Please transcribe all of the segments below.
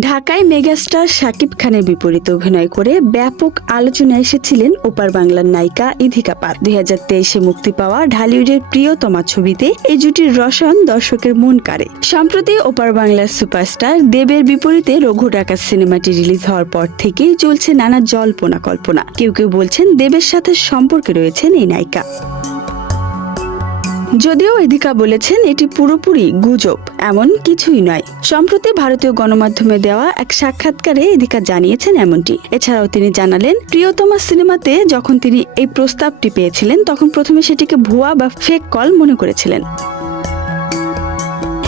ঢাকায় মেগাস্টার শাকিব খানের বিপরীতে অভিনয় করে ব্যাপক আলোচনায় এসেছিলেন ওপার বাংলার নায়িকা ইধিকা পাত দুই হাজার তেইশে মুক্তি পাওয়া ঢালিউডের প্রিয়তমা ছবিতে এই জুটির রসায়ন দর্শকের মন কাড়ে। সম্প্রতি ওপার বাংলার সুপারস্টার দেবের বিপরীতে রঘু ডাকাত সিনেমাটি রিলিজ হওয়ার পর থেকেই চলছে নানা জল্পনা কল্পনা। কেউ কেউ বলছেন দেবের সাথে সম্পর্কে রয়েছেন এই নায়িকা। যদিও এদিকা বলেছেন এটি পুরোপুরি গুজব, এমন কিছুই নয়। সম্প্রতি ভারতীয় গণমাধ্যমে দেওয়া এক সাক্ষাৎকারে এদিকা জানিয়েছেন এমনটি। এছাড়াও তিনি জানালেন, প্রিয়তমা সিনেমাতে যখন তিনি এই প্রস্তাবটি পেয়েছিলেন, তখন প্রথমে সেটিকে ভুয়া বা ফেক কল মনে করেছিলেন।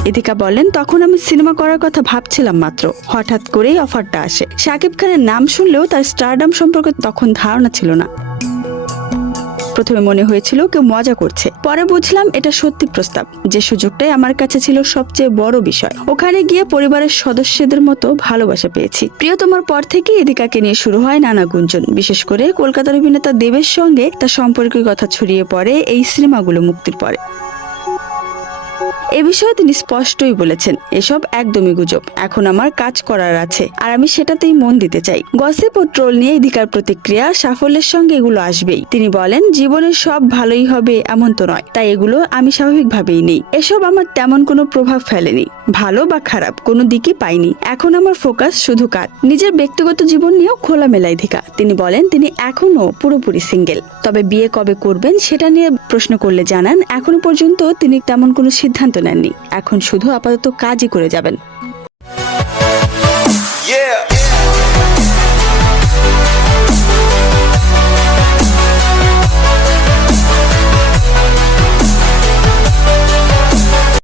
এদিকা বলেন, তখন আমি সিনেমা করার কথা ভাবছিলাম মাত্র। হঠাৎ করেই অফারটা আসে। শাকিব খানের নাম শুনলেও তার স্টারডাম সম্পর্কে তখন ধারণা ছিল না। প্রথমে মনে হয়েছিল কেউ মজা করছে। পরে বুঝলাম এটা সত্যি প্রস্তাব, যে সুযোগটাই আমার কাছে ছিল সবচেয়ে বড় বিষয়। ওখানে গিয়ে পরিবারের সদস্যদের মতো ভালোবাসা পেয়েছি। প্রিয়তমার পর থেকে এদিকাকে নিয়ে শুরু হয় নানা গুঞ্জন। বিশেষ করে কলকাতার অভিনেতা দেবের সঙ্গে তার সম্পর্কের কথা ছড়িয়ে পড়ে এই সিনেমাগুলো মুক্তির পরে। এ বিষয়ে তিনি স্পষ্টই বলেছেন, এসব একদমই গুজব, এখন আমার কাজ করার আছে, আর আমি সেটাতেই মন দিতে চাই। গসিপ ও ট্রোল নিয়ে এদিকার প্রতিক্রিয়া, সাফল্যের সঙ্গে এগুলো আসবেই। তিনি বলেন, জীবনের সব ভালোই হবে এমন তো নয়, তাই এগুলো আমি স্বাভাবিকভাবেই নেই। এসব আমার তেমন কোনো প্রভাব ফেলেনি, ভালো বা খারাপ, কোনো দিকই পাইনি। এখন আমার ফোকাস শুধু কাজ, নিজের ব্যক্তিগত জীবন নিয়েও খোলামেলা এদিকা তিনি বলেন, তিনি এখনও পুরোপুরি সিঙ্গেল। তবে বিয়ে কবে করবেন, সেটা নিয়ে প্রশ্ন করলে জানান, এখনও পর্যন্ত তিনি তেমন কোনো সিদ্ধান্ত নেননি। এখন শুধু আপাতত কাজই করে যাবেন।